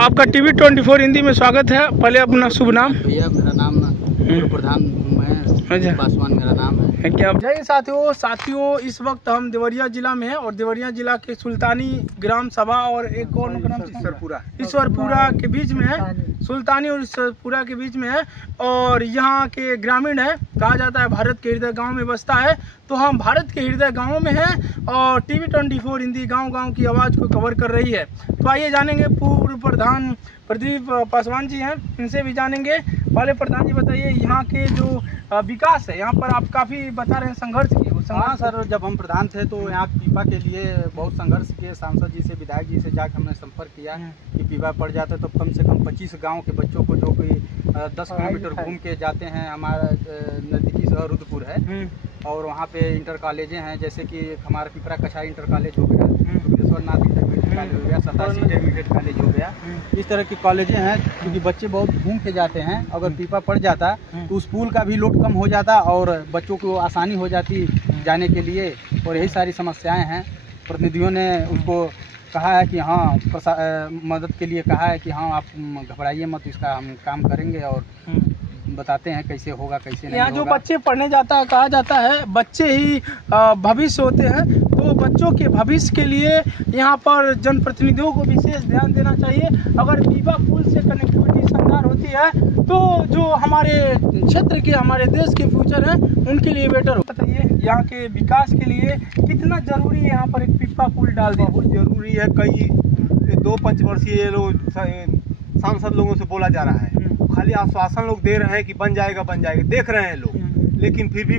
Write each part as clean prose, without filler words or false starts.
आपका टीवी 24 हिंदी में स्वागत है। पहले अपना शुभ नाम। भैया मेरा नाम प्रधान मैं पासवान मेरा नाम है। क्या जय साथियों इस वक्त हम देवरिया जिला में हैं और देवरिया जिला के सुल्तानी ग्राम सभा और एक और ग्राम ईश्वरपुरा के बीच में है। सुल्तानी और ईश्वरपुरा के बीच में है और यहाँ के ग्रामीण है, कहा जाता है भारत के हृदय गांव में बसता है। तो हम भारत के हृदय गांव में हैं और टीवी 24 हिंदी गांव की आवाज़ को कवर कर रही है। तो आइए जानेंगे, पूर्व प्रधान प्रदीप पासवान जी हैं, इनसे भी जानेंगे। पहले प्रधान जी बताइए, यहाँ के जो विकास है यहाँ पर आप काफ़ी बता रहे हैं संघर्ष किए। हाँ सर, जब हम प्रधान थे तो यहाँ पीपा के लिए बहुत संघर्ष किए। सांसद जी से, विधायक जी से जाकर हमने संपर्क किया कि पीपा पड़ जाता है तो कम से कम 25 गांव के बच्चों को जो कि 10 किलोमीटर घूम के जाते हैं। हमारा नज़दीकी शहर रुद्रपुर है और वहाँ पे इंटर कॉलेजें हैं, जैसे कि हमारा पिपरा कछारी इंटर कॉलेज हो गया, दुर्गेश्वरनाथ इंटरमीडिएट कॉलेज हो गया, 87 इंटरमीडिएट कॉलेज हो गया। इस तरह की कॉलेजें हैं क्योंकि बच्चे बहुत घूम के जाते हैं। अगर पीपा पड़ जाता तो स्कूल का भी लोड कम हो जाता और बच्चों को आसानी हो जाती जाने के लिए। और यही सारी समस्याएं हैं। प्रतिनिधियों ने उसको कहा है कि हाँ, मदद के लिए कहा है कि हाँ आप घबराइए मत, इसका हम काम करेंगे और बताते हैं कैसे होगा कैसे नहीं। यहाँ जो बच्चे पढ़ने जाता है, कहा जाता है बच्चे ही भविष्य होते हैं, तो बच्चों के भविष्य के लिए यहाँ पर जनप्रतिनिधियों को विशेष ध्यान देना चाहिए। अगर पीपा पुल से कनेक्टिविटी शानदार होती है तो जो हमारे क्षेत्र के, हमारे देश के फ्यूचर हैं उनके लिए बेटर हो। बताइए यहाँ के विकास के लिए कितना जरूरी है यहाँ पर एक पीपा पुल डाल देना? बहुत जरूरी है। कई 2 पंचवर्षीय लोग सांसद लोगों से बोला जा रहा है, खाली आश्वासन लोग दे रहे हैं कि बन जाएगा देख रहे हैं लोग, लेकिन फिर भी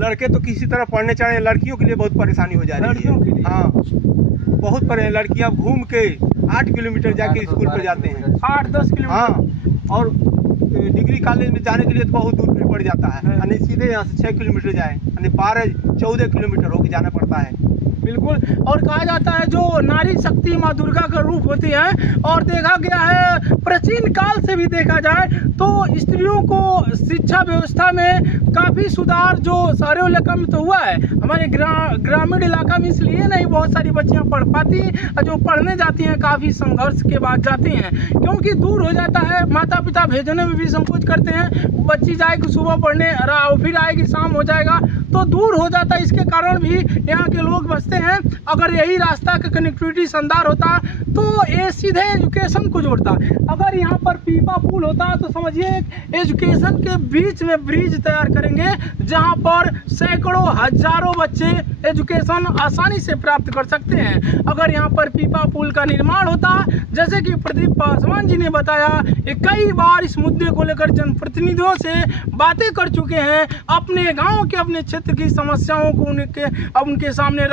लड़के तो किसी तरह पढ़ने चढ़े। लड़कियों के लिए बहुत परेशानी हो जा रही है। हाँ, बहुत लड़कियां घूम के 8 किलोमीटर जाके स्कूल पर जाते हैं, 8-10 किलोमीटर। हाँ, और डिग्री कॉलेज में जाने के लिए तो बहुत दूर पड़ जाता है। यानी सीधे यहाँ से 6 किलोमीटर जाए, यानी 12-14 किलोमीटर होकर जाना पड़ता है। बिल्कुल। और कहा जाता है जो नारी शक्ति माँ दुर्गा का रूप होती है और देखा गया है प्राचीन काल से भी देखा जाए तो स्त्रियों को शिक्षा व्यवस्था में काफ़ी सुधार जो शहरी इलाका में तो हुआ है, हमारे ग्रामीण इलाका में इसलिए नहीं बहुत सारी बच्चियां पढ़ पाती, जो पढ़ने जाती हैं काफ़ी संघर्ष के बाद जाती हैं क्योंकि दूर हो जाता है। माता पिता भेजने में भी संकोच करते हैं, बच्ची जाएगी सुबह पढ़ने फिर आएगी शाम हो जाएगा, तो दूर हो जाता है। इसके कारण भी यहाँ के लोग बसते हैं। अगर यही रास्ता का कनेक्टिविटी शानदार होता तो ये सीधे एजुकेशन को जोड़ता। अगर यहाँ पर पीपा पुल होता तो समझिए एजुकेशन के बीच में ब्रिज तैयार करेंगे जहाँ पर सैकड़ों हजारों बच्चे एजुकेशन आसानी से प्राप्त कर सकते हैं। अगर यहाँ पर पीपा पुल का निर्माण होता, जैसे कि प्रदीप पासवान जी ने बताया, कई बार इस मुद्दे को लेकर जनप्रतिनिधियों से बातें कर चुके हैं, अपने गाँव के, अपने क्षेत्र की समस्याओं को उनके सामने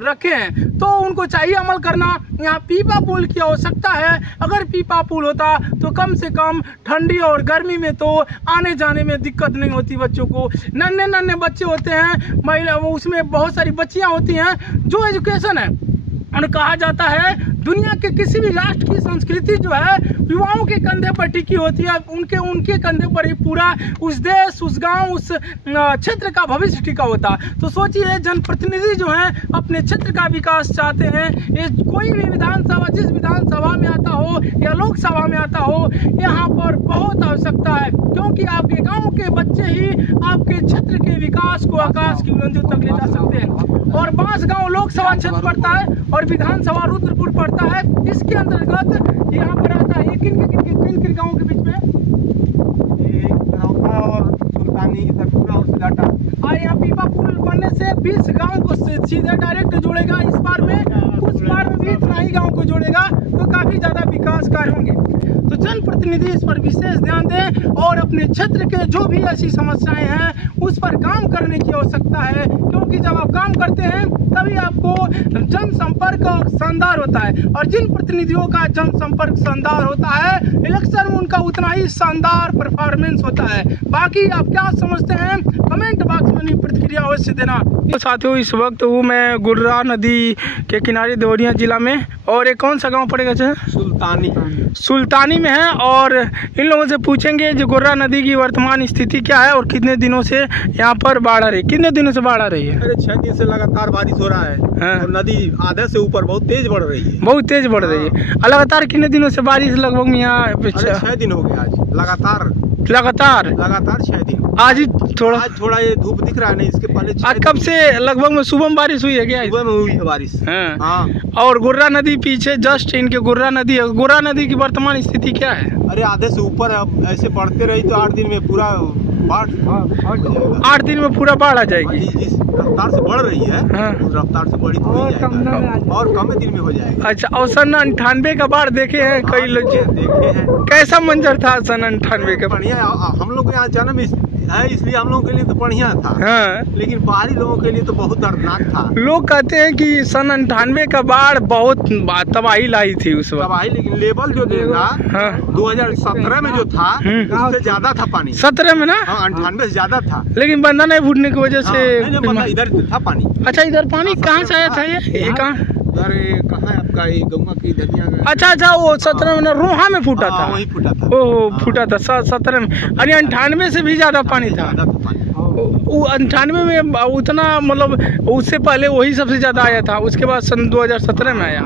रखे हैं, तो उनको चाहिए अमल करना। यहाँ पीपा पुल की आवश्यकता है। अगर पीपा पुल होता तो कम से कम ठंडी और गर्मी में तो आने जाने में दिक्कत नहीं होती। बच्चों को नन्हे बच्चे होते हैं, महिला उसमें बहुत सारी बच्चियां होती हैं जो एजुकेशन है, और कहा जाता है दुनिया के किसी भी राष्ट्र की संस्कृति जो है युवाओं के कंधे पर टिकी होती है, उनके कंधे पर ही पूरा उस देश, उस गांव, उस क्षेत्र का भविष्य टिका होता। तो सोचिए जनप्रतिनिधि जो हैं अपने क्षेत्र का विकास चाहते हैं, ये कोई भी विधानसभा, जिस विधानसभा में आता हो या लोकसभा में आता हो, यहाँ पर बहुत आवश्यकता है क्योंकि आपके गाँव के बच्चे ही आपके क्षेत्र के विकास को आकाश की बुलंदियों तक ले जा सकते हैं। और बांसगांव लोकसभा क्षेत्र पड़ता है और विधानसभा रुद्रपुर पड़ता है। इसके अंतर्गत यहाँ पर आता है किन गाँव के बीच में और सुल्तानी, ईश्वरपुरा और सिलाटा। और यहाँ पीपा पुल बनने से 20 गाँव को सीधे डायरेक्ट जोड़ेगा। इस बार में उस बार में भी इतना ही गाँव को जोड़ेगा, तो काफी ज्यादा विकास कार्य होंगे। तो जनप्रतिनिधि इस पर विशेष ध्यान दें और अपने क्षेत्र के जो भी ऐसी समस्याएं हैं उस पर काम करने की आवश्यकता है, क्योंकि जब आप काम करते हैं तभी आपको जनसंपर्क शानदार होता है और जिन प्रतिनिधियों का जनसंपर्क शानदार होता है इलेक्शन में उनका उतना ही शानदार परफॉर्मेंस होता है। बाकी आप क्या समझते हैं कमेंट बॉक्स में अपनी प्रतिक्रिया अवश्य देना। तो साथियों इस वक्त हूँ मैं गुर्रा नदी के किनारे देवरिया जिला में, और एक कौन सा गाँव पड़ेगा? सुल्तानी में है। और और इन लोगों से पूछेंगे जो गोर्रा नदी की वर्तमान स्थिति क्या है और कितने दिनों से यहाँ पर बाढ़ आ रही है। कितने दिनों से बाढ़ आ रही है? अरे 6 दिन से लगातार बारिश हो रहा है। हाँ। और नदी आधे से ऊपर बहुत तेज बढ़ रही है। बहुत तेज बढ़ रही है। लगातार कितने दिनों से बारिश लगभग यहाँ? अरे 6 दिन हो गए आज लगातार 6 दिन। आज ही थोड़ा ये धूप दिख रहा है नहीं, इसके पहले आज कब से लगभग में सुबह में बारिश हुई है क्या? सुबह में हुई है बारिश। हाँ। हाँ। और गोर्रा नदी पीछे जस्ट इनके गोर्रा नदी है। गोर्रा नदी की वर्तमान स्थिति क्या है? अरे आधे से ऊपर है। अब ऐसे बढ़ते रही तो 8 दिन में पूरा बाढ़ हो जाएगा। 8 दिन में पूरा बाढ़ आ जाएगी। जिस रफ्तार से बढ़ रही है हाँ। उस रफ्तार से बढ़ी तो हो जाएगा और कम दिन में हो जाएगा। अच्छा, और सन 98 का बाढ़ देखे हैं कई लोग? देखे हैं। कैसा मंजर था सन 98 का? बढ़िया। हम लोग यहाँ जन्म है इसलिए हम लोगों के लिए तो बढ़िया था। हाँ। लेकिन बाहरी लोगों के लिए तो बहुत दर्दनाक था। लोग कहते हैं कि सन 98 का बाढ़ बहुत तबाही लाई थी उस वक्त। तबाही, लेकिन लेवल जो देगा 2017 में जो था उससे ज्यादा था पानी। 17 में ना? 98 से ज्यादा था। लेकिन बंदा नहीं फूटने की वजह से इधर था पानी। अच्छा, इधर पानी कहाँ से आया था? ये कहाँ? कहाँ है आपका ये गंगा की धनिया? अच्छा, वो 17 में रोहा में फूटा था। वही फूटा था। ओह, फूटा था 17 में। अरे 98 से भी ज्यादा पानी था। 98 में उतना, मतलब उससे पहले वही सबसे ज्यादा आया था। उसके बाद सन 2017 में आया।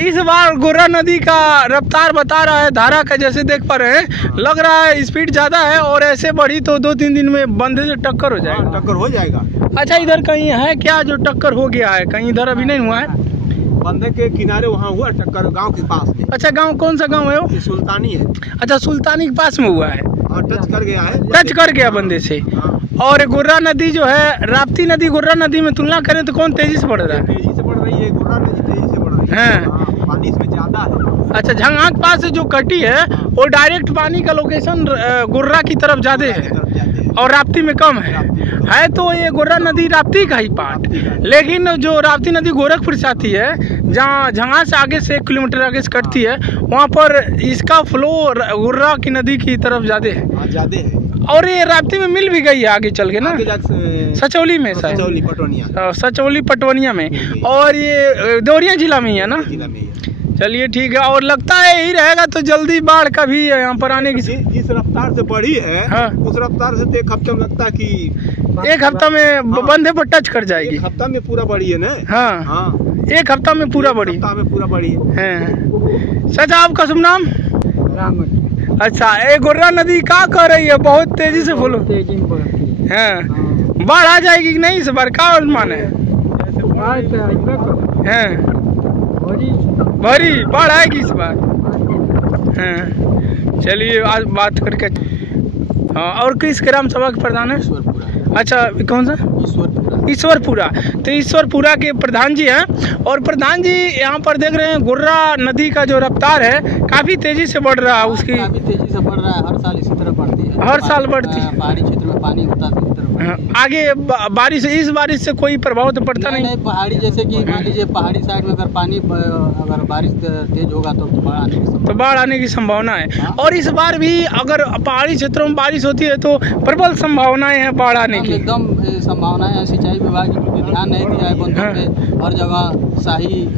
इस बार गोर्रा नदी का रफ्तार बता रहा है धारा का, जैसे देख पा रहे हैं, लग रहा है स्पीड ज्यादा है और ऐसे बढ़ी तो 2-3 दिन में बंदे से टक्कर हो जाएगा। टक्कर हो जाएगा। अच्छा, इधर कहीं है क्या जो टक्कर हो गया है? कहीं इधर अभी नहीं हुआ है? बंदे के किनारे वहाँ हुआ टक्कर, गांव के पास में। अच्छा, गांव कौन सा गांव है वो? सुल्तानी है। अच्छा, सुल्तानी के पास में हुआ है। टच कर गया है। टच कर गया बंदे से। और गोर्रा नदी जो है, राप्ती नदी गोर्रा नदी में तुलना करें तो कौन तेजी से बढ़ रहा है? तेजी से बढ़ रही है। गोर्रा नदी तेजी से बढ़ रही है। हाँ। पानी इसमें ज्यादा है। अच्छा, झंगाक पास से जो कटी है वो डायरेक्ट पानी का लोकेशन गोर्रा की तरफ ज्यादा है और राप्ती में कम है तो ये गोर्रा नदी राप्ती का ही पार्ट। लेकिन जो राप्ती नदी गोरखपुर से आती है, जहाँ झंगा से आगे से 1 किलोमीटर आगे से कटती है, वहाँ पर इसका फ्लो गोर्रा की नदी की तरफ ज्यादा है। और ये राप्ती में मिल भी गई है आगे चल के ना, सचौली में, सचौली पटवनिया में। और ये देवरिया जिला में ही है ना? चलिए ठीक है। और लगता है यही रहेगा तो जल्दी बाढ़ का भी यहाँ पर आने की जिस रफ्तार से बढ़ी है। हाँ। उस रफ्तार से 1 हफ्ते में लगता है कि 1 हफ्ता में बंदे पर टच कर जाएगी। 1 हफ्ता में पूरा बढ़ी है ना? हाँ। 1 हफ्ता में पूरा बढ़ी है। चाचा, आपका शुभ नाम? अच्छा, ये गोर्रा नदी क्या कर रही है? बहुत तेजी से फॉलो है। बाढ़ आ जाएगी कि नहीं इस बार? क्या अनुमान है? भरी बाढ़ आएगी इस बार। हाँ, चलिए आज बात करके। हाँ, और किस ग्राम सभा के प्रधान है? अच्छा, कौन सा? ईश्वरपुरा। तो ईश्वरपुरा के प्रधान जी हैं। और प्रधान जी यहाँ पर देख रहे हैं गोर्रा नदी का जो रफ्तार है काफी तेजी से बढ़ रहा है। उसकी काफी तेजी से बढ़ रहा है। हर साल इसी तरह बढ़ती है। हर साल बढ़ती है। पहाड़ी क्षेत्र में पानी होता है। आगे बारिश, इस बारिश से कोई प्रभाव तो पड़ता नहीं? पहाड़ी, जैसे कि मान लीजिए पहाड़ी साइड में अगर पानी, अगर बारिश तेज होगा तो बाढ़ आने की संभावना है। और इस बार भी अगर पहाड़ी क्षेत्रों में बारिश होती है तो प्रबल संभावनाएं हैं बाढ़ आने की। एकदम संभावनाएं है। सिंचाई विभाग ने ध्यान नहीं दिया है बंदों पे। हर जगह शाही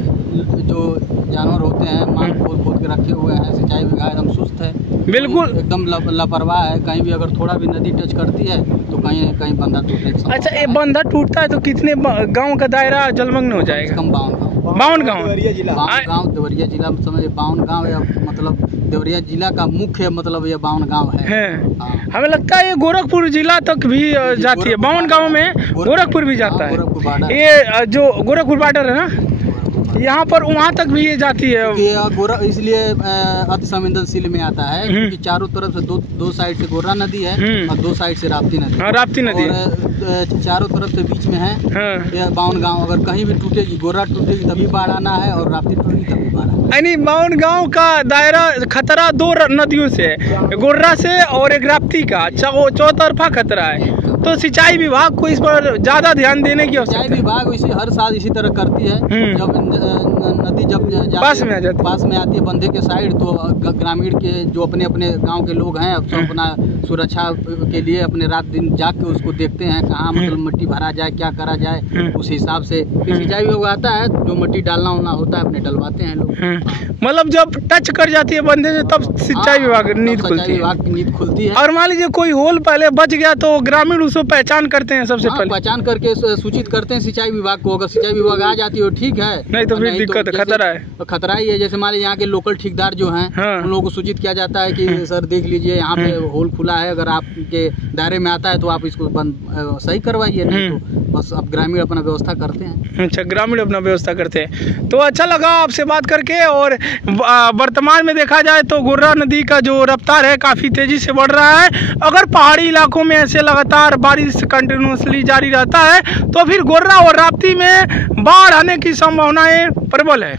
जो जानवर होते हैं मांग खोद के रखे हुए हैं। सिंचाई विभाग एकदम सुस्त है, बिल्कुल एकदम लापरवाह है। कहीं भी अगर थोड़ा भी नदी टच करती है तो कहीं कहीं बंधा टूटने की। अच्छा, ये बंधा टूटता है तो कितने गांव का दायरा जलमग्न हो जाएगा? कम 52 गाँव। देवरिया जिला में समझिए 52 गाँव, या मतलब देवरिया जिला का मुख्य मतलब ये 52 गाँव है। हमें लगता है ये गोरखपुर जिला तक भी जाती है। 52 गाँव में गोरखपुर भी जाता है। ये जो गोरखपुर बॉर्डर है ना, यहाँ पर वहाँ तक भी ये जाती है। इसलिए अति संवेदनशील में आता है क्योंकि चारों तरफ से दो साइड से गोर्रा नदी है और 2 साइड से राप्ती नदी। राप्ती नदी चारों तरफ से बीच में है। ये 52 गाँव। अगर कहीं भी टूटेगी, गोर्रा टूटेगी तभी बाढ़ आना है और राप्ती टूटेगी तभी बाढ़ आना है। यानी 52 गाँव का दायरा खतरा 2 नदियों से है, गोर्रा से और एक राप्ती का। चौतरफा खतरा है। तो सिंचाई विभाग को इस पर ज्यादा ध्यान देने की आवश्यकता सिंचाई है। विभाग इसी हर साल इसी तरह करती है। जब नदी जब पास में आ जाती है, पास में आती है बंधे के साइड, तो ग्रामीण के जो अपने अपने गांव के लोग हैं अब सब अपना सुरक्षा के लिए अपने रात दिन जाग के उसको देखते हैं कहाँ मतलब मिट्टी भरा जाए, क्या करा जाए, उस हिसाब से फिर सिंचाई विभाग आता है, जो मिट्टी डालना होना होता है अपने डलवाते हैं लोग। मतलब जब टच कर जाती है बंधे से तब सिंचाई विभाग नींद खुलती है। विभाग की नींद खुलती है। और मान लीजिए कोई होल पहले बच गया तो ग्रामीण उसको पहचान करते हैं सबसे पहले, पहचान करके सूचित करते हैं सिंचाई विभाग को। अगर सिंचाई विभाग आ जाती है ठीक है, नहीं तो फिर दिक्कत खतरा है। खतरा ही है। जैसे मान लीजिए यहाँ के लोकल ठेकेदार जो हैं उन लोगों को सूचित किया जाता है कि सर देख लीजिए यहाँ पे होल खुला है, अगर आपके दायरे में आता है तो आप इसको सही करवाइए, नहीं तो बस अब ग्रामीण अपना व्यवस्था करते हैं। अच्छा, ग्रामीण अपना व्यवस्था करते हैं। तो अच्छा लगा आपसे बात करके। और वर्तमान में देखा जाए तो गोर्रा नदी का जो रफ्तार है काफ़ी तेज़ी से बढ़ रहा है। अगर पहाड़ी इलाकों में ऐसे लगातार बारिश कंटिन्यूसली जारी रहता है तो फिर गोर्रा और राप्ती में बाढ़ आने की संभावनाएं प्रबल है।